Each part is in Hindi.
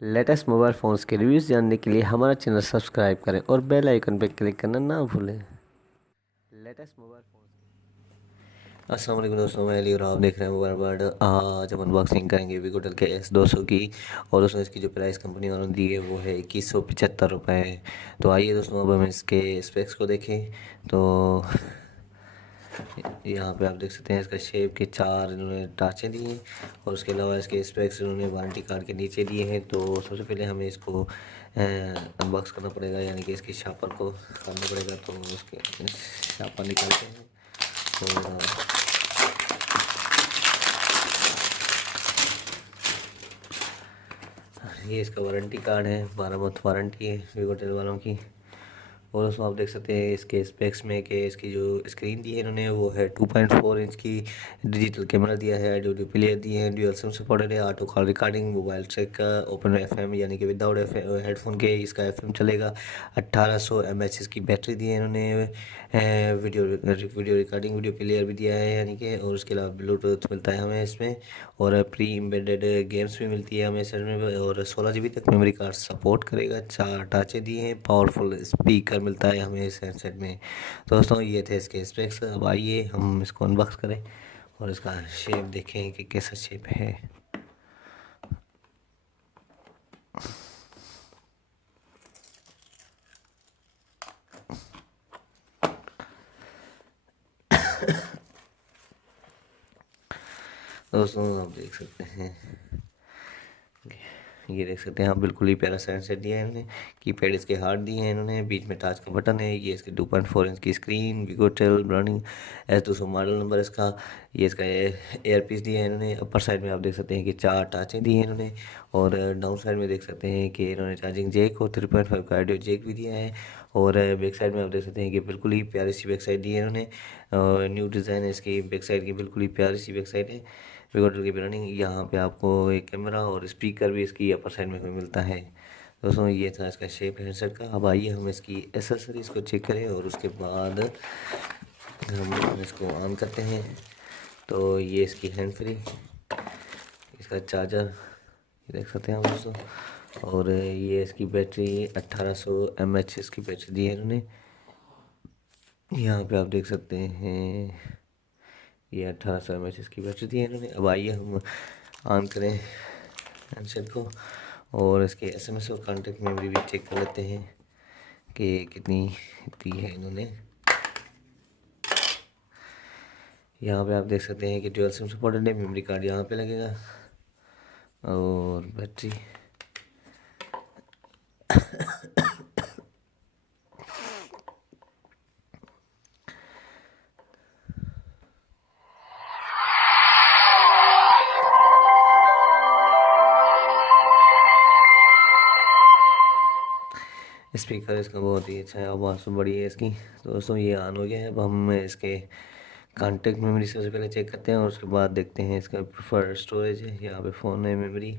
लेटेस्ट मोबाइल फ़ोन्स के रिव्यूज़ जानने के लिए हमारा चैनल सब्सक्राइब करें और बेल आइकन पर क्लिक करना ना भूलें। Latest mobile phones. अस्सलाम वालेकुम दोस्तों, मैं अली और आप देख रहे हैं मोबाइल वर्ल्ड। आज हम अनबॉक्सिंग करेंगे वीगोटेल के S200 की। और दोस्तों इसकी जो प्राइस कंपनी वालों ने दी है वो है 2175 रुपये। तो आइए दोस्तों अब हम इसके स्पेक्स को देखें। तो यहाँ पे आप देख सकते हैं इसका शेप के 4 इन्होंने टाँचे दिए हैं और उसके अलावा इसके स्पेक्स इन्होंने वारंटी कार्ड के नीचे दिए हैं। तो सबसे पहले हमें इसको अनबॉक्स करना पड़ेगा, यानी कि इसकी शापर को करना पड़ेगा। तो उसके शापर निकालते हैं और ये इसका वारंटी कार्ड है, 12 मंथ वारंटी है वीवोटेल वालों की। और उसमें आप देख सकते हैं इसके स्पेक्स में कि इसकी जो स्क्रीन दी है इन्होंने वो है 2.4 इंच की। डिजिटल कैमरा दिया है, ऑडियो प्लेयर दिए हैं, ड्यूअल सिम सपोर्टेड है, auto call recording, mobile track का, ओपन एफएम यानी कि विदाउट हेडफोन के इसका एफएम चलेगा। 1800 mAh इसकी बैटरी दी है इन्होंने। वीडियो रिकॉर्डिंग, वीडियो प्लेयर भी दिया है यानी कि। और उसके अलावा ब्लूटूथ मिलता है हमें इसमें और प्री एम्बेडेड गेम्स भी मिलती है हमें इसमें। और 16 GB तक मेमोरी कार्ड सपोर्ट करेगा। 4 टाचे दिए हैं, पावरफुल स्पीकर मिलता है हमें इस हैंडसेट में। तो दोस्तों ये थे इसके स्पेक्स। अब आइए हम इसको अनबॉक्स करें और इसका शेप देखें कि कैसा शेप है। दोस्तों आप देख सकते हैं, ये देख सकते हैं आप, बिल्कुल ही प्यारा सा हैंडसेट दिया है इन्होंने। कीपैड इसके हार्ड दिए हैं इन्होंने, बीच में टच का बटन है। ये इसके 2.4 इंच की स्क्रीन, वीगोटेल ब्रांडिंग, S200 मॉडल नंबर इसका। ये इसका एयर पीस दिया है इन्होंने। अपर साइड में आप देख सकते हैं कि 4 टाँचे दिए हैं इन्होंने। और डाउन साइड में देख सकते हैं कि इन्होंने चार्जिंग जैक और 3.5 का ऑडियो जैक भी दिया है। और बैक साइड में आप देख सकते हैं कि बिल्कुल ही प्यारी सी बैक साइड दी है इन्होंने। न्यू डिज़ाइन है इसकी बैक साइड की, बिल्कुल ही प्यारी सी बैक साइड है वीगोटेल की ब्रांडिंग। यहाँ पे आपको एक कैमरा और स्पीकर भी इसकी अपर साइड में मिलता है। दोस्तों ये था इसका शेप हैंडसेट का। अब आइए हम इसकी एसेसरीज को चेक करें और उसके बाद हम इसको ऑन करते हैं। तो ये इसकी हैंड फ्री, इसका चार्जर ये देख सकते हैं आप दोस्तों। और ये इसकी बैटरी 1800 mAh इसकी बैटरी दी है इन्होंने। यहाँ पे आप देख सकते हैं ये 1800 mAh की बैटरी दी है इन्होंने। अब आइए हम ऑन करें हैंडसेट को और इसके SMS और कॉन्टेक्ट मेमोरी भी चेक कर लेते हैं कि कितनी दी है इन्होंने। यहाँ पे आप देख सकते हैं कि ड्यूअल सिम सपोर्टेड है, मेमोरी कार्ड यहाँ पे लगेगा और बैटरी। स्पीकर इसका बहुत ही अच्छा है, आवाज़ तो बड़ी है इसकी। तो दोस्तों ये ऑन हो गया है। अब हम इसके कॉन्टेक्ट मेमोरी सबसे पहले चेक करते हैं और उसके बाद देखते हैं इसका प्रेफर्ड स्टोरेज है। यहाँ पे फ़ोन है, मेमोरी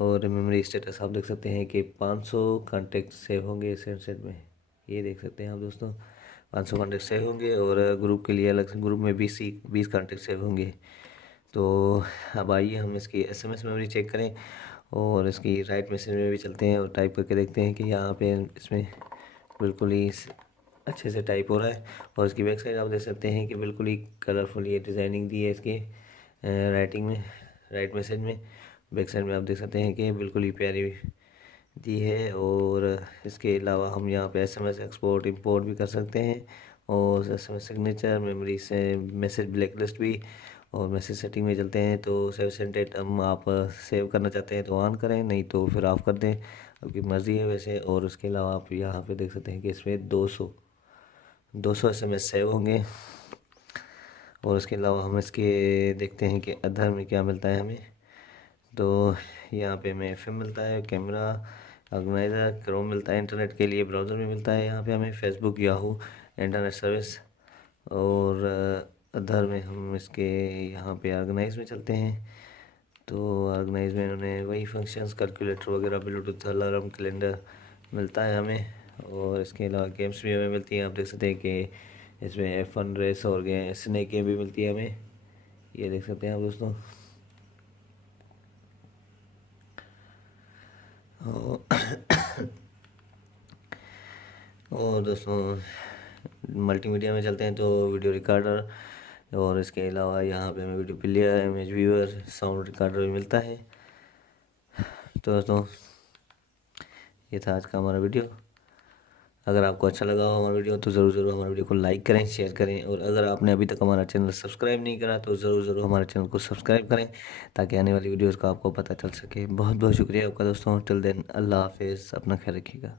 और मेमोरी स्टेटस आप देख सकते हैं कि 500 कॉन्टेक्ट सेव होंगे इस हैंडसेट में। ये देख सकते हैं आप दोस्तों, 500 कॉन्टेक्ट सेव होंगे और ग्रुप के लिए अलग से ग्रुप में 20 कॉन्टेक्ट सेव होंगे। तो अब आइए हम इसकी SMS मेमोरी चेक करें और इसकी राइट मैसेज में भी चलते हैं और टाइप करके देखते हैं कि यहाँ पे इसमें बिल्कुल ही अच्छे से टाइप हो रहा है। और इसकी बैक साइड आप देख सकते हैं कि बिल्कुल ही कलरफुल ये डिज़ाइनिंग दी है इसके राइटिंग में, राइट मैसेज में। बैक साइड में आप देख सकते हैं कि बिल्कुल ही प्यारी दी है। और इसके अलावा हम यहाँ पे SMS एक्सपोर्ट इंपोर्ट भी कर सकते हैं और SMS सिग्नेचर, मेमोरी से मैसेज ब्लैक लिस्ट भी। और मैसेज सेटिंग में चलते हैं तो सेव सेंटेड हम आप सेव करना चाहते हैं तो ऑन करें, नहीं तो फिर ऑफ़ कर दें, आपकी मर्ज़ी है वैसे। और उसके अलावा आप यहाँ पे देख सकते हैं कि इसमें 200 SMS सेव होंगे। और उसके अलावा हम इसके देखते हैं कि अदर में क्या मिलता है हमें। तो यहाँ पे हमें FM मिलता है, कैमरा, ऑर्गेनाइज़र, क्रोम मिलता है, इंटरनेट के लिए ब्राउज़र भी मिलता है। यहाँ पे हमें फेसबुक, याहू, इंटरनेट सर्विस। और अदर में हम इसके यहाँ पे ऑर्गेनाइज में चलते हैं। तो ऑर्गेनाइज में इन्होंने वही फंक्शंस, कैलकुलेटर वगैरह, ब्लूटूथ, अलार्म, कैलेंडर मिलता है हमें। और इसके अलावा गेम्स भी हमें मिलती हैं। आप देख सकते हैं कि इसमें F1 रेस और स्नेक गेम भी मिलती है हमें, ये देख सकते हैं आप दोस्तों। और और दोस्तों मल्टीमीडिया में चलते हैं तो वीडियो रिकॉर्डर, और इसके अलावा यहाँ पे हमें video player, image viewer, sound recorder भी मिलता है। तो दोस्तों ये था आज का हमारा वीडियो। अगर आपको अच्छा लगा हो हमारा वीडियो तो ज़रूर ज़रूर हमारे वीडियो को लाइक करें, शेयर करें, और अगर आपने अभी तक हमारा चैनल सब्सक्राइब नहीं करा तो ज़रूर ज़रूर हमारे चैनल को सब्सक्राइब करें, ताकि आने वाली वीडियोज़ का आपको पता चल सके। बहुत बहुत शुक्रिया आपका दोस्तों। टिल देन अल्लाह हाफिज़, अपना ख्याल रखिएगा।